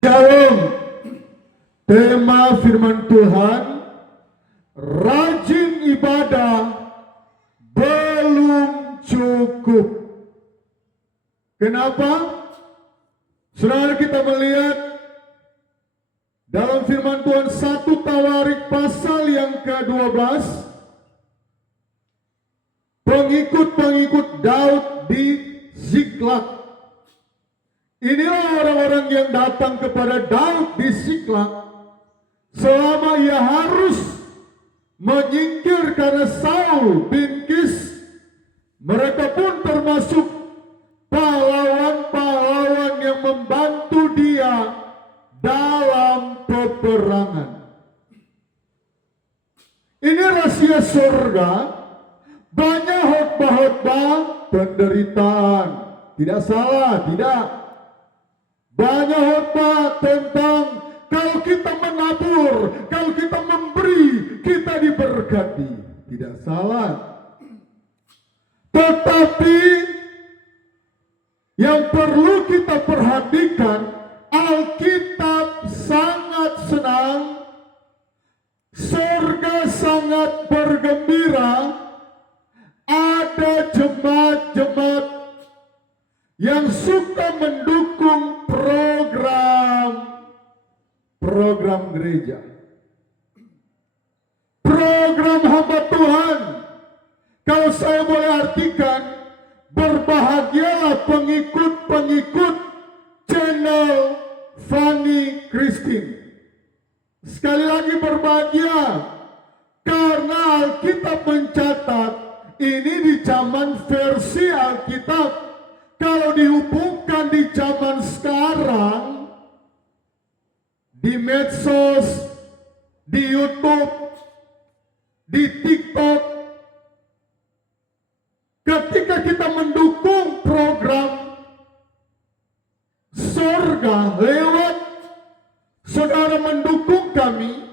Shalom. Tema firman Tuhan, rajin ibadah belum cukup. Kenapa? Saudara, kita melihat dalam firman Tuhan 1 Tawarik pasal yang ke-12, pengikut-pengikut Daud di Ziklag. Inilah orang-orang yang datang kepada Daud di Ziklag selama ia harus menyingkir karena Saul bin Kis. Mereka pun termasuk pahlawan-pahlawan yang membantu dia dalam peperangan. Ini rahasia surga. Banyak khotbah-khotbah penderitaan. Tidak salah, tidak. Banyak khotbah tentang kalau kita menabur, kalau kita memberi, kita diberkati. Tidak salah. Tetapi yang perlu kita perhatikan, Alkitab sangat senang, surga sangat bergembira, ada jemaat-jemaat yang suka mendukung program gereja, program hamba Tuhan. Kalau saya boleh artikan, berbahagialah pengikut-pengikut channel Fanny Christine. Sekali lagi berbahagia, karena Alkitab mencatat ini di zaman versi Alkitab. Kalau dihubungkan di zaman sekarang, di medsos, di YouTube, di TikTok, ketika kita mendukung program surga lewat saudara mendukung kami,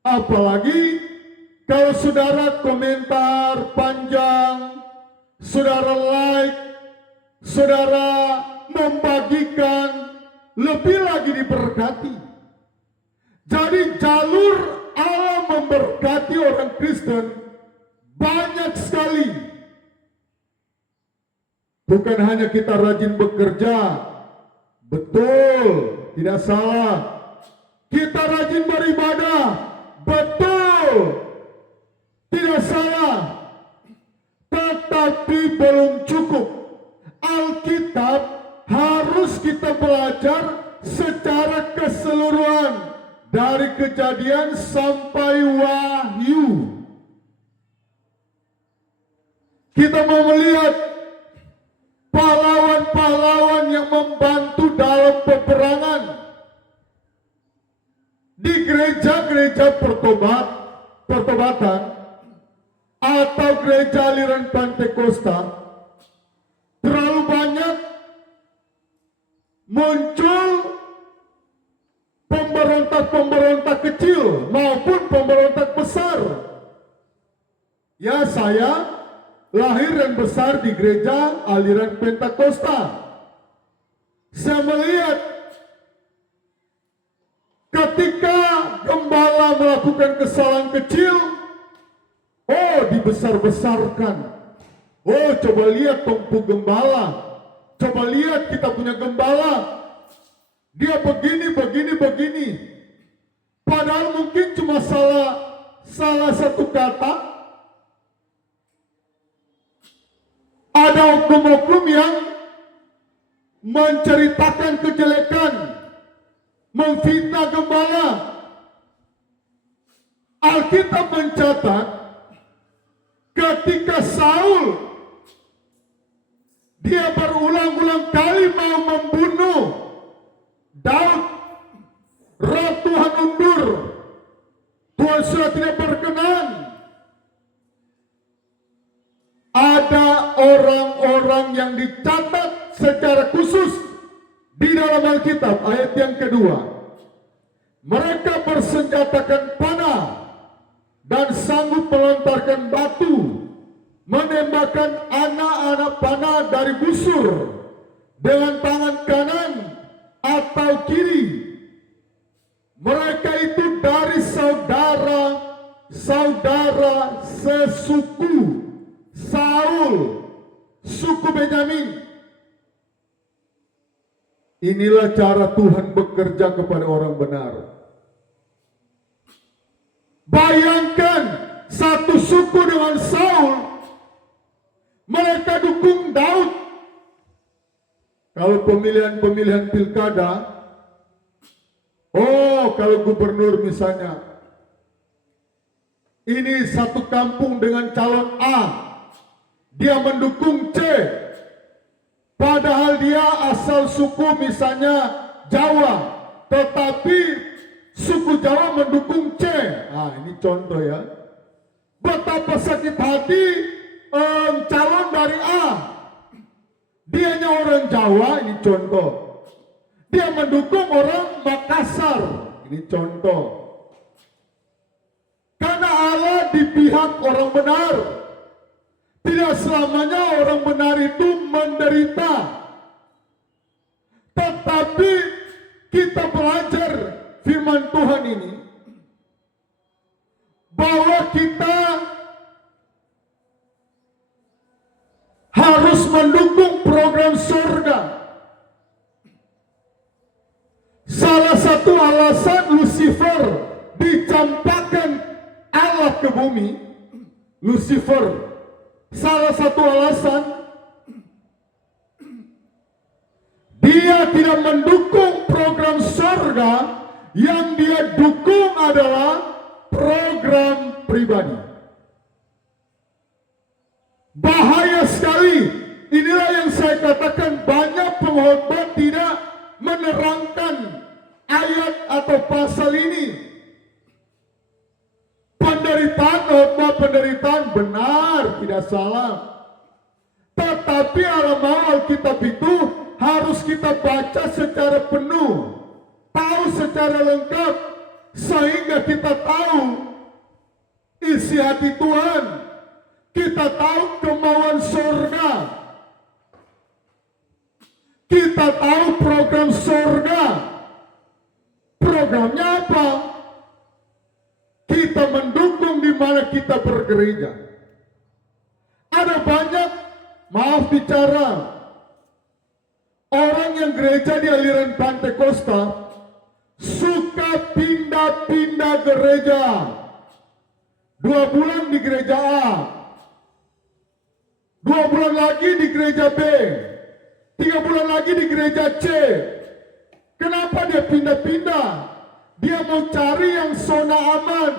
apalagi kalau saudara komentar panjang, saudara like, saudara membagikan, lebih lagi diberkati. Jadi jalur Allah memberkati orang Kristen banyak sekali. Bukan hanya kita rajin bekerja, betul, tidak salah. Kita rajin beribadah, betul, tidak salah. Tetapi belum cukup. Alkitab harus kita belajar secara keseluruhan dari Kejadian sampai Wahyu. Kita mau melihat pahlawan-pahlawan yang membantu dalam peperangan di gereja-gereja pertobatan atau gereja aliran Pentakosta. Terlalu banyak muncul pemberontak-pemberontak kecil maupun pemberontak besar. Ya, saya lahir dan besar di gereja aliran Pentakosta. Saya melihat ketika gembala melakukan kesalahan kecil, dibesar-besarkan. Coba lihat tumpu gembala. Coba lihat kita punya gembala. Dia begini. Padahal mungkin cuma salah satu kata. Ada oknum-oknum yang menceritakan kejelekan, memfitnah gembala. Alkitab mencatat ketika Saul dia berulang-ulang kali mau membunuh Daud, roh Tuhan undur. Tuhan sudah tidak berkenan. Ada orang-orang yang dicatat secara khusus di dalam Alkitab, ayat yang kedua. Mereka bersenjatakan panah dan sanggup melontarkan batu, menembakkan anak-anak panah dari busur dengan tangan kanan atau kiri. Mereka itu dari saudara sesuku Saul, suku Benyamin. Inilah cara Tuhan bekerja kepada orang benar. Bayangkan satu suku dengan Saul, mereka dukung Daud. Kalau pemilihan pilkada, kalau gubernur misalnya, ini satu kampung dengan calon A, dia mendukung C, padahal dia asal suku misalnya Jawa, tetapi suku Jawa mendukung C. Ini contoh ya. Betapa sakit hati calon dari A. Dianya orang Jawa, ini contoh. Dia mendukung orang Makassar, ini contoh. Karena Allah di pihak orang benar. Tidak selamanya orang benar itu menderita. Tetapi kita belajar firman Tuhan ini, bahwa kita harus mendukung program surga. Salah satu alasan Lucifer dicampakkan Allah ke bumi, Lucifer, salah satu alasan dia tidak mendukung program surga, yang dia dukung adalah program pribadi. Bahaya sekali. Inilah yang saya katakan, banyak pengkhotbah tidak menerangkan ayat atau pasal ini. Penderitaan benar, tidak salah. Tetapi Alkitab itu harus kita baca secara penuh, tahu secara lengkap, sehingga kita tahu isi hati Tuhan, kita tahu kemauan surga, kita tahu program surga. Programnya apa? Kita mendukung di mana kita bergereja. Ada banyak, maaf bicara, orang yang gereja di aliran Pentakosta suka pindah-pindah gereja. 2 bulan di gereja A, 2 bulan lagi di gereja B, 3 bulan lagi di gereja C. Kenapa dia pindah-pindah? Dia mau cari yang zona aman.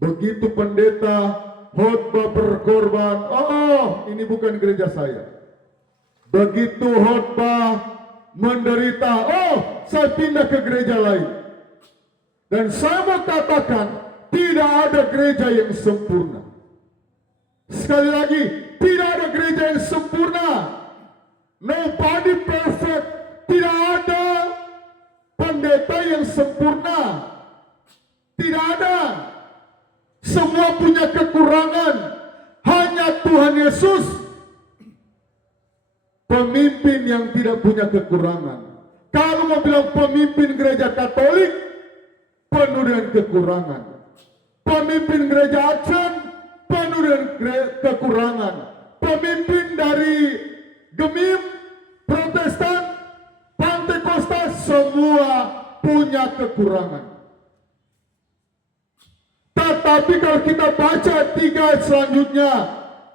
Begitu pendeta khotbah berkorban, ini bukan gereja saya. Begitu khotbah menderita, saya pindah ke gereja lain. Dan saya mau katakan, tidak ada gereja yang sempurna. Sekali lagi, tidak ada gereja yang sempurna. Nobody perfect. Tidak ada pendeta yang sempurna. Tidak ada. Semua punya kekurangan. Hanya Tuhan Yesus, pemimpin yang tidak punya kekurangan. Kalau mau bilang pemimpin gereja Katolik, penuh dengan kekurangan. Pemimpin gereja Advent, penuh dengan kekurangan. Pemimpin dari Gemim, Protestan, Pentakosta, semua punya kekurangan. Tetapi kalau kita baca 3 ayat selanjutnya,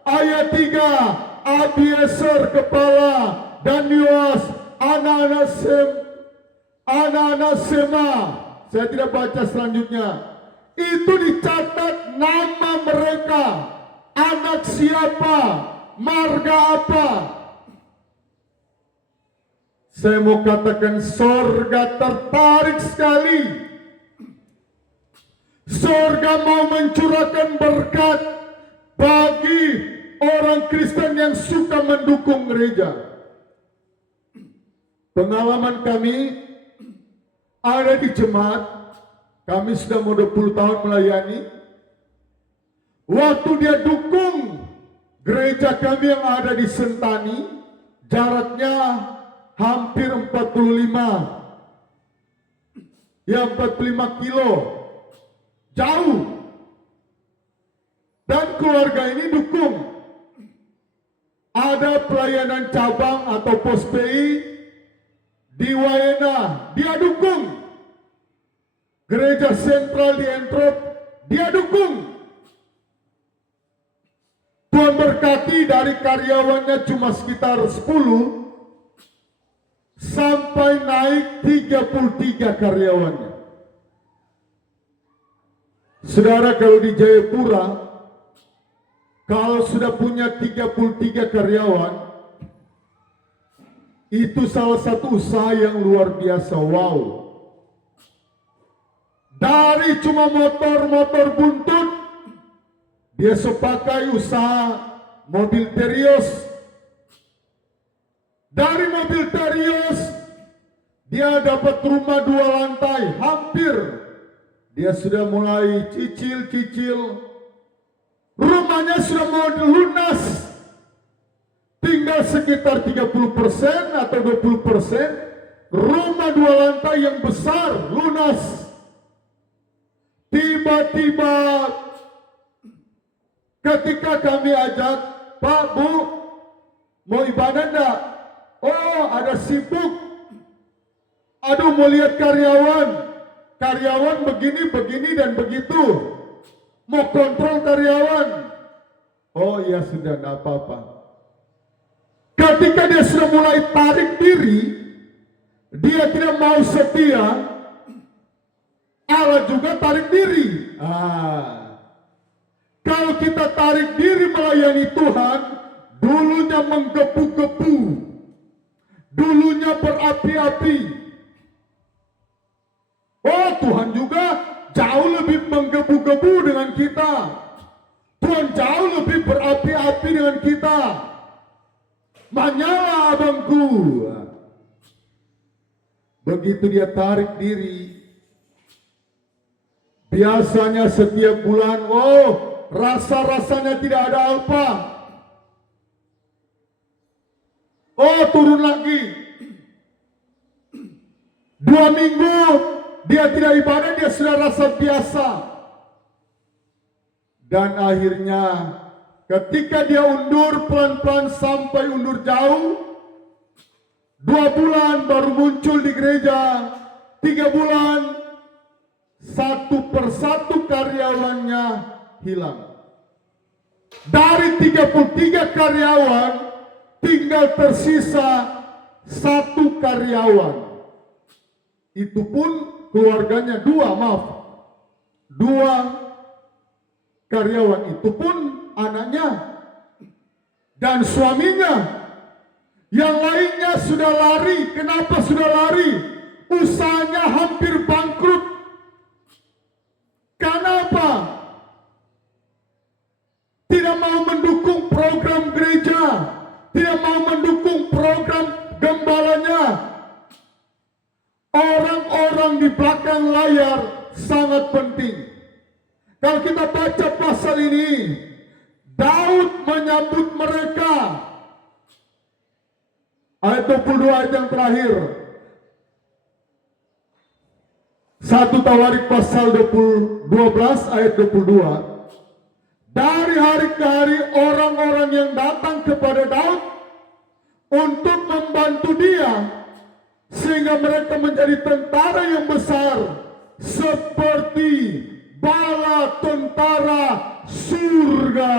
ayat 3, Abiezer kepala dan Yoas anak-anak Sema, saya tidak baca selanjutnya, itu dicatat nama mereka, anak siapa, marga apa. Saya mau katakan, sorga tertarik sekali. Sorga mau mencurahkan berkat bagi orang Kristen yang suka mendukung gereja. Pengalaman kami ada di jemaat, kami sudah mau 20 tahun melayani. Waktu dia dukung gereja kami yang ada di Sentani, jaraknya hampir 45. Ya 45 kilo. Jauh. Dan keluarga ini dukung. Ada pelayanan cabang atau pos PI di Waena, dia dukung. Gereja sentral di Entrop, dia dukung. Tuhan berkati dari karyawannya cuma sekitar 10 sampai naik 33 karyawannya. Saudara, kalau di Jayapura, kalau sudah punya 33 karyawan, itu salah satu usaha yang luar biasa. Wow. Dari cuma motor-motor buntut, dia pakai usaha mobil Terios. Dari mobil Terios, dia dapat rumah 2 lantai, hampir. Dia sudah mulai cicil-cicil. Rumahnya sudah mau lunas. Tinggal sekitar 30% atau 20%. Rumah 2 lantai yang besar, lunas. Tiba-tiba ketika kami ajak, Pak, Bu, mau ibadah enggak? Oh, ada sibuk. Aduh, mau lihat karyawan. Karyawan begini, begini, dan begitu. Mau kontrol karyawan. Oh iya, sudah, enggak apa-apa. Ketika dia sudah mulai tarik diri, dia tidak mau setia, Allah juga tarik diri. Kalau kita tarik diri melayani Tuhan, dulunya menggebu-gebu, dulunya berapi-api. Oh, Tuhan juga jauh lebih menggebu-gebu dengan kita. Tuhan jauh lebih berapi-api dengan kita. Menyala abangku. Begitu dia tarik diri, biasanya setiap bulan, oh, rasa-rasanya tidak ada apa. Oh, turun lagi. 2 minggu dia tidak ibadah, dia sudah rasa biasa. Dan akhirnya ketika dia undur pelan-pelan sampai undur jauh, 2 bulan baru muncul di gereja, 3 bulan, satu persatu karyawannya hilang. Dari 33 karyawan, tinggal tersisa 1 karyawan. Itu pun keluarganya 2 karyawan, itu pun anaknya dan suaminya. Yang lainnya sudah lari. Kenapa sudah lari? Usahanya hampir bangkrut. Kenapa? Tidak mau mendukung program gereja, tidak mau mendukung program gembalanya. Orang-orang di belakang layar sangat penting. Kalau kita baca pasal ini, Daud menyambut mereka. Ayat 22, ayat yang terakhir. 1 Tawarik pasal 12 ayat 22. Dari hari ke hari orang-orang yang datang kepada Daud untuk membantu dia, sehingga mereka menjadi tentara yang besar seperti bala tentara surga.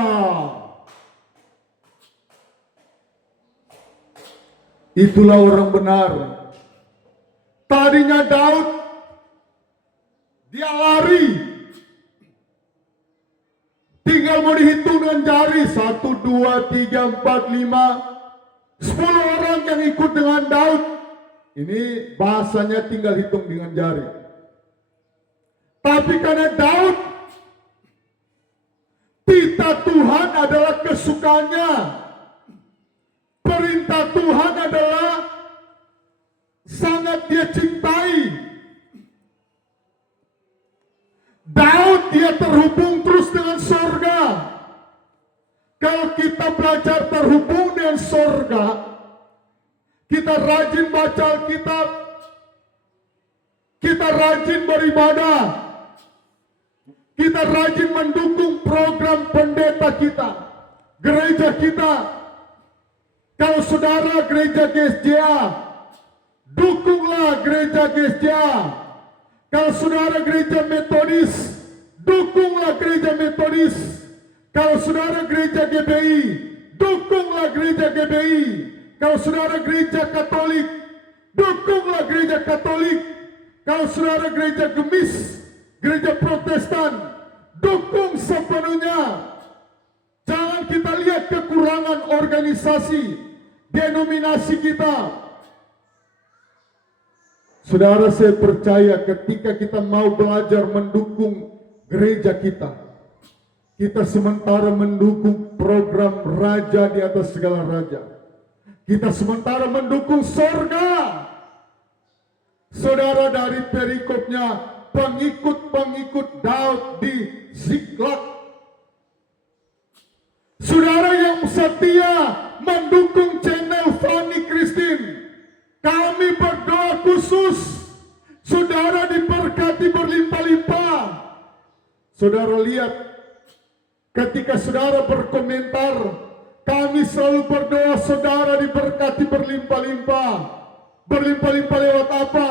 Itulah orang benar. Tadinya Daud, dia lari, tinggal mau dihitung dengan jari, 1, 2, 3, 4, 5, 10 orang yang ikut dengan Daud. Ini bahasanya tinggal hitung dengan jari. Tapi karena Daud, titah Tuhan adalah kesukaannya. Perintah Tuhan adalah sangat dia cintai. Daud, dia terhubung terus dengan sorga. Kalau kita belajar terhubung dengan sorga, kita kita rajin baca Alkitab, kita rajin beribadah, kita rajin mendukung program pendeta kita, gereja kita. Kalau saudara gereja GSJA, dukunglah gereja GSJA. Kalau saudara gereja Metodis, dukunglah gereja Metodis. Kalau saudara gereja GBI, dukunglah gereja GBI. Kalau saudara gereja Katolik, dukunglah gereja Katolik. Kalau saudara gereja Gemis, gereja Protestan, dukung sepenuhnya. Jangan kita lihat kekurangan organisasi, denominasi kita. Saudara, saya percaya ketika kita mau belajar mendukung gereja kita sementara mendukung program raja di atas segala raja. Kita sementara mendukung sorga. Saudara, dari perikopnya, pengikut-pengikut Daud di Ziklag, saudara yang setia mendukung channel Fanny Christine, kami berdoa khusus. Saudara diberkati berlimpah-limpah. Saudara lihat, ketika saudara berkomentar, kami selalu berdoa saudara diberkati berlimpah-limpah. Berlimpah-limpah lewat apa?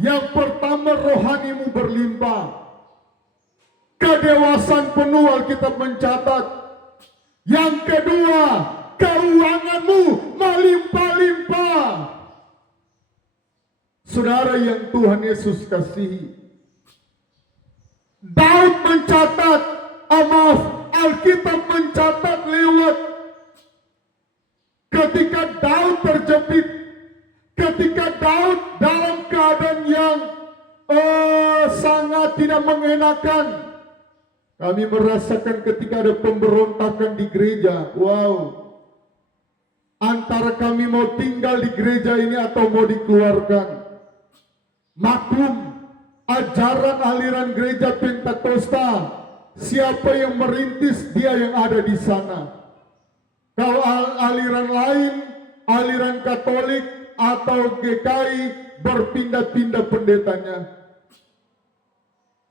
Yang pertama, rohanimu berlimpah. Kedewasaan penuh Alkitab mencatat. Yang kedua, keuanganmu melimpah-limpah. Saudara yang Tuhan Yesus kasihi, Daud mencatat, Alkitab mencatat lewat ketika Daud terjepit, ketika Daud dalam keadaan yang sangat tidak mengenakan. Kami merasakan ketika ada pemberontakan di gereja. Wow. Antara kami mau tinggal di gereja ini atau mau dikeluarkan. Maklum, ajaran aliran gereja Pentakosta, siapa yang merintis, dia yang ada di sana. Kalau aliran lain, aliran Katolik atau GKI, berpindah-pindah pendetanya.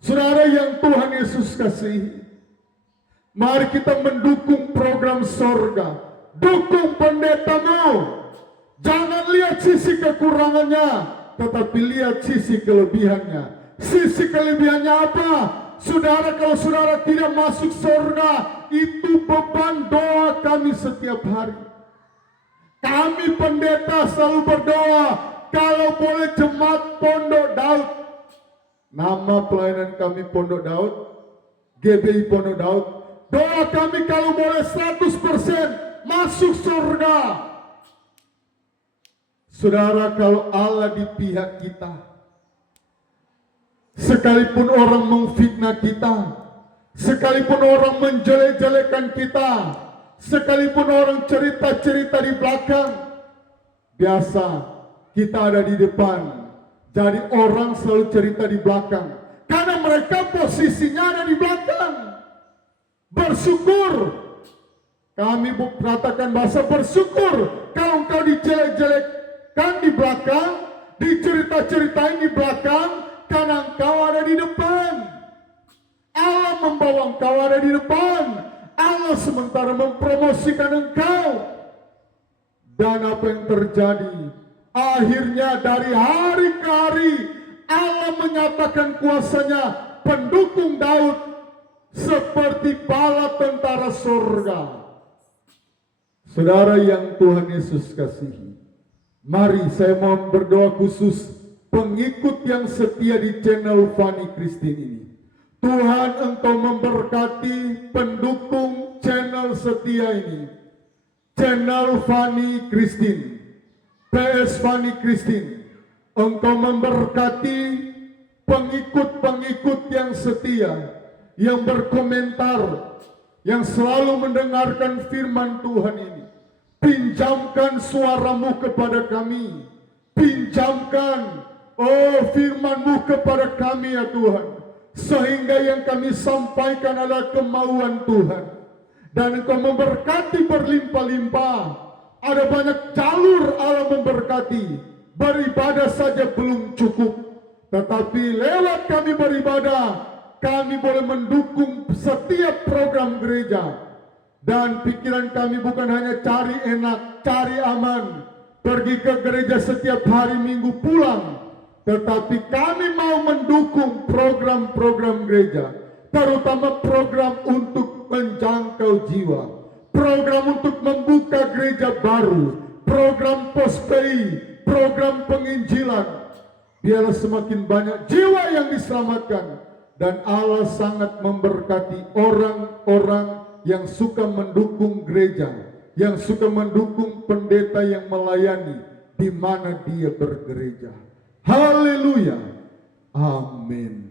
Saudara yang Tuhan Yesus kasihi, mari kita mendukung program sorga. Dukung pendetamu. Jangan lihat sisi kekurangannya, tetapi lihat sisi kelebihannya. Sisi kelebihannya apa? Saudara, kalau saudara tidak masuk sorga, itu beban doa kami setiap hari. Kami pendeta selalu berdoa, kalau boleh jemaat Pondok Daud. Nama pelayanan kami Pondok Daud, GBI Pondok Daud. Doa kami kalau boleh 100% masuk surga. Saudara, kalau Allah di pihak kita, sekalipun orang memfitnah kita, sekalipun orang menjelek-jelekan kita, sekalipun orang cerita-cerita di belakang, biasa kita ada di depan. Jadi orang selalu cerita di belakang, karena mereka posisinya ada di belakang. Bersyukur, kami katakan bahasa bersyukur kalau engkau dijelek-jelekkan di belakang, dicerita-ceritain di belakang, karena engkau ada di depan. Allah membawa engkau ada di depan. Allah sementara mempromosikan engkau. Dan apa yang terjadi? Akhirnya dari hari ke hari Allah menyatakan kuasanya. Pendukung Daud seperti bala tentara surga. Saudara yang Tuhan Yesus kasihi, mari saya mau berdoa khusus pengikut yang setia di channel Fanny Christine ini. Tuhan, engkau memberkati pendukung channel setia ini, channel Fanny Christine, PS Fanny Christine. Engkau memberkati pengikut-pengikut yang setia, yang berkomentar, yang selalu mendengarkan firman Tuhan ini. Pinjamkan suaramu kepada kami. Pinjamkan, firman-Mu kepada kami ya Tuhan. Sehingga yang kami sampaikan adalah kemauan Tuhan. Dan Engkau memberkati berlimpah-limpah ada banyak jalur Allah memberkati. Beribadah saja belum cukup, tetapi lewat kami beribadah, kami boleh mendukung setiap program gereja. Dan pikiran kami bukan hanya cari enak, cari aman, pergi ke gereja setiap hari Minggu pulang, tetapi kami mau mendukung program-program gereja, terutama program untuk menjangkau jiwa, program untuk membuka gereja baru, program pospei, program penginjilan. Biarlah semakin banyak jiwa yang diselamatkan, dan Allah sangat memberkati orang-orang yang suka mendukung gereja, yang suka mendukung pendeta yang melayani di mana dia bergereja. Haleluya. Amin.